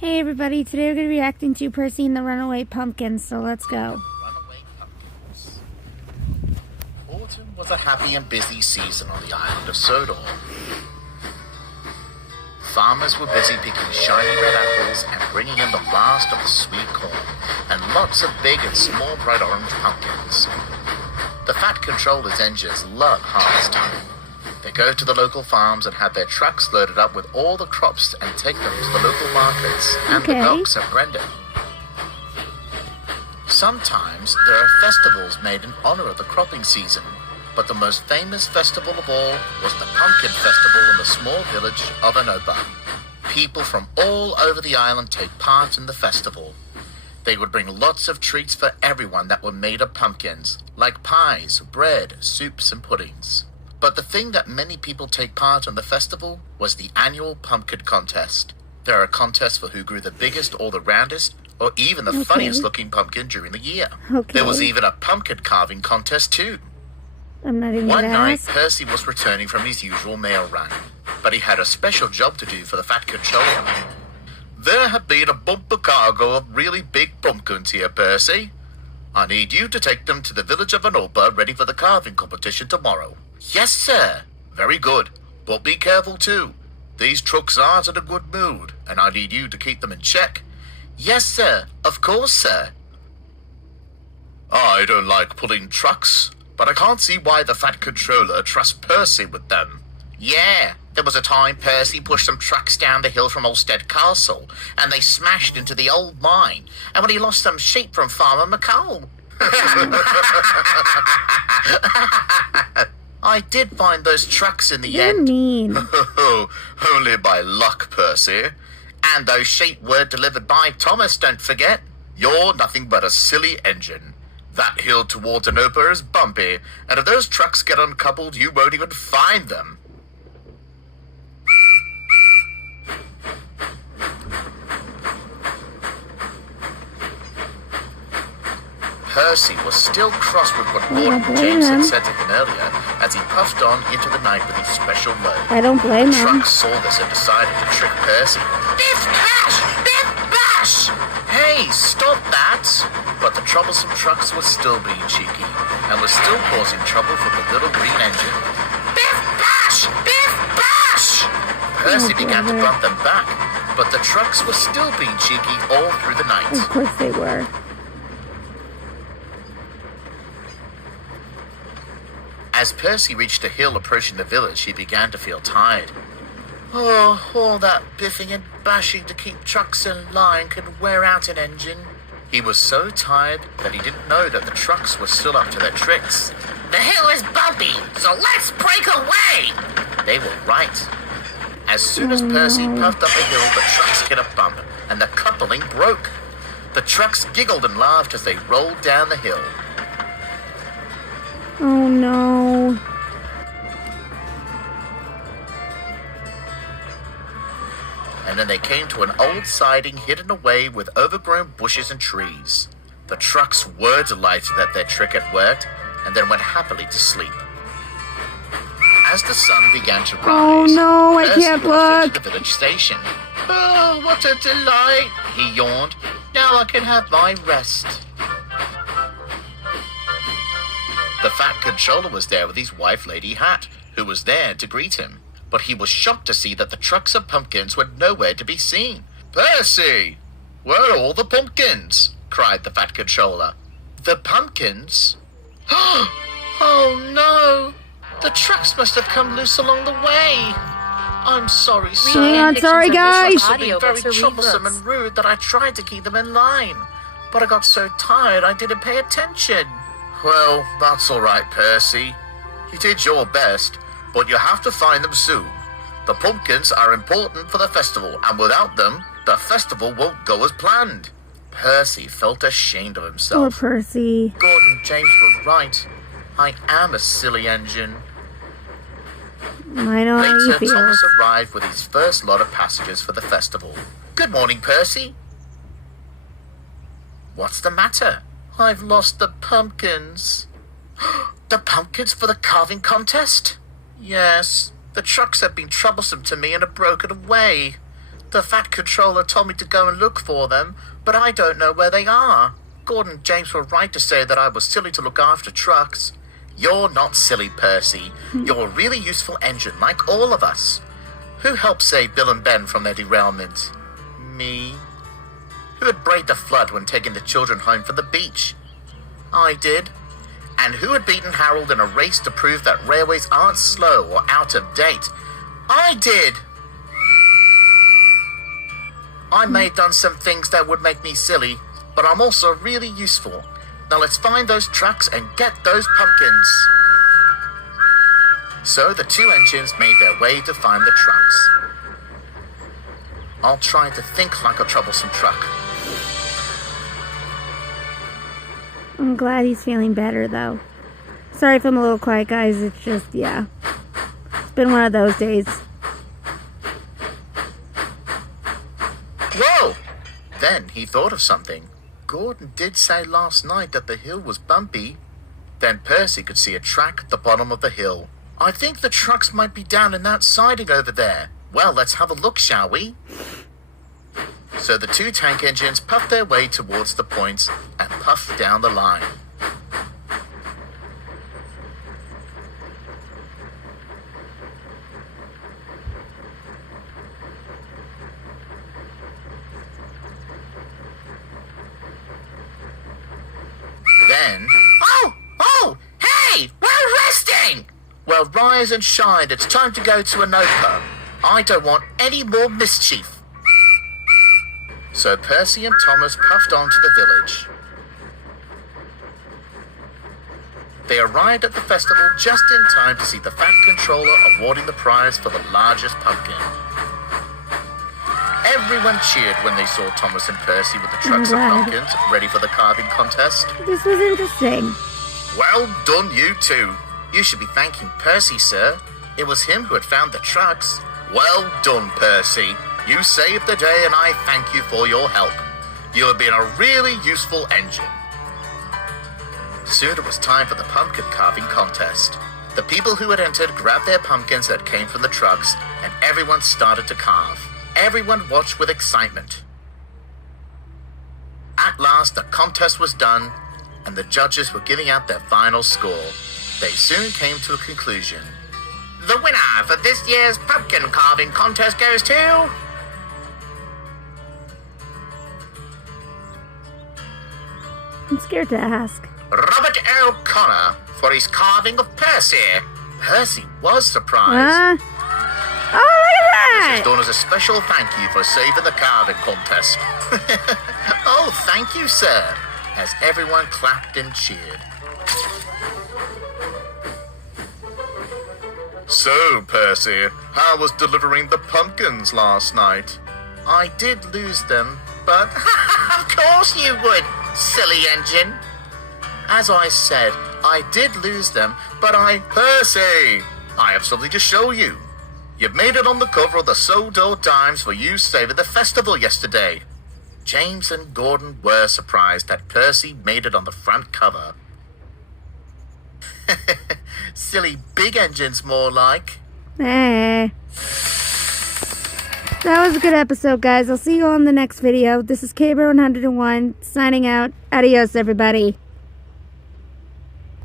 Hey everybody, today we're going to be reacting to Percy and the Runaway Pumpkins, so let's go. Runaway pumpkins. Autumn was a happy and busy season on the island of Sodor. Farmers were busy picking shiny red apples and bringing in the last of the sweet corn, and lots of big and small bright orange pumpkins. The Fat Controller's engines love harvest time. They go to the local farms and have their trucks loaded up with all the crops and take them to the local markets and the docks at Brenda. Sometimes there are festivals made in honor of the cropping season, but the most famous festival of all was the Pumpkin Festival in the small village of Anopa. People from all over the island take part in the festival. They would bring lots of treats for everyone that were made of pumpkins, like pies, bread, soups, and puddings. But the thing that many people take part in the festival was the annual pumpkin contest. There are contests for who grew the biggest or the roundest, or even the funniest looking pumpkin during the year. There was even a pumpkin carving contest too. I'm not even One night, Percy was returning from his usual mail run, but he had a special job to do for the Fat Controller. There have been a bumper cargo of really big pumpkins here, Percy. I need you to take them to the village of Anopa ready for the carving competition tomorrow. Yes, sir. Very good. But be careful, too. These trucks aren't in a good mood, and I need you to keep them in check. Yes, sir. Of course, sir. I don't like pulling trucks, but I can't see why the Fat Controller trusts Percy with them. Yeah, there was a time Percy pushed some trucks down the hill from Olstead Castle, and they smashed into the old mine, and when he lost some sheep from Farmer McCall. I did find those trucks in the end. Mean. Only by luck, Percy. And those sheep were delivered by Thomas, don't forget. You're nothing but a silly engine. That hill towards Anopa is bumpy, and if those trucks get uncoupled, you won't even find them. Percy was still cross with what Lord James had said to him earlier as he puffed on into the night with his special load. I don't blame him. The truck saw this and decided to trick Percy. Biff bash! Biff bash! Hey, stop that! But the troublesome trucks were still being cheeky and were still causing trouble for the little green engine. Biff bash! Biff bash! Percy began to bump them back, but the trucks were still being cheeky all through the night. Of course they were. As Percy reached a hill approaching the village, he began to feel tired. Oh, all that biffing and bashing to keep trucks in line can wear out an engine. He was so tired that he didn't know that the trucks were still up to their tricks. The hill is bumpy, so let's break away! They were right. As soon as Percy puffed up the hill, the trucks hit a bump, and the coupling broke. The trucks giggled and laughed as they rolled down the hill. Oh no. And then they came to an old siding hidden away with overgrown bushes and trees. The trucks were delighted that their trick had worked, and then went happily to sleep. As the sun began to rise, oh no, I Percy can't walked look. into the village station. Oh, what a delight, he yawned. Now I can have my rest. The Fat Controller was there with his wife, Lady Hat, who was there to greet him. But he was shocked to see that the trucks of pumpkins were nowhere to be seen. Percy! Where are all the pumpkins? Cried the Fat Controller. The pumpkins? Oh no! The trucks must have come loose along the way. I'm sorry, sir. I'm sorry, guys. It must have been very troublesome and rude that I tried to keep them in line. But I got so tired I didn't pay attention. Well, that's all right, Percy. You did your best, but you have to find them soon. The pumpkins are important for the festival, and without them, the festival won't go as planned. Percy felt ashamed of himself. Poor Percy. Gordon James was right. I am a silly engine. I know how you Later, feel. Thomas arrived with his first lot of passengers for the festival. Good morning, Percy. What's the matter? I've lost the pumpkins. The pumpkins for the carving contest? Yes. The trucks have been troublesome to me and have broken away. The Fat Controller told me to go and look for them, but I don't know where they are. Gordon and James were right to say that I was silly to look after trucks. You're not silly, Percy. You're a really useful engine, like all of us. Who helped save Bill and Ben from their derailment? Me. Who had braved the flood when taking the children home from the beach? I did. And who had beaten Harold in a race to prove that railways aren't slow or out of date? I did. I may have done some things that would make me silly, but I'm also really useful. Now let's find those trucks and get those pumpkins. So the two engines made their way to find the trucks. I'll try to think like a troublesome truck. I'm glad he's feeling better, though. Sorry if I'm a little quiet, guys. It's just, yeah. It's been one of those days. Whoa! Then he thought of something. Gordon did say last night that the hill was bumpy. Then Percy could see a track at the bottom of the hill. I think the trucks might be down in that siding over there. Well, let's have a look, shall we? So the two tank engines puffed their way towards the points and puffed down the line. Then... Oh! Hey! We're resting! Well, rise and shine. It's time to go to Anoka. I don't want any more mischief. So Percy and Thomas puffed on to the village. They arrived at the festival just in time to see the Fat Controller awarding the prize for the largest pumpkin. Everyone cheered when they saw Thomas and Percy with the trucks of pumpkins ready for the carving contest. This was interesting. Well done, you two. You should be thanking Percy, sir. It was him who had found the trucks. Well done, Percy. You saved the day and I thank you for your help. You have been a really useful engine. Soon it was time for the pumpkin carving contest. The people who had entered grabbed their pumpkins that came from the trucks and everyone started to carve. Everyone watched with excitement. At last, the contest was done, and the judges were giving out their final score. They soon came to a conclusion. The winner for this year's pumpkin carving contest goes to... I'm scared to ask. Robert O'Connor for his carving of Percy. Percy was surprised. Oh, look at This that! is done as a special thank you for saving the carving contest. Oh, thank you, sir, as everyone clapped and cheered. So, Percy, how was delivering the pumpkins last night? I did lose them, but... Of course you would, silly engine. As I said, I did lose them, but Percy! I have something to show you. You've made it on the cover of the So-Do Times for you saving the festival yesterday. James and Gordon were surprised that Percy made it on the front cover. Silly big engines, more like. That was a good episode, guys. I'll see you all in the next video. This is Cabra101 signing out. Adios, everybody.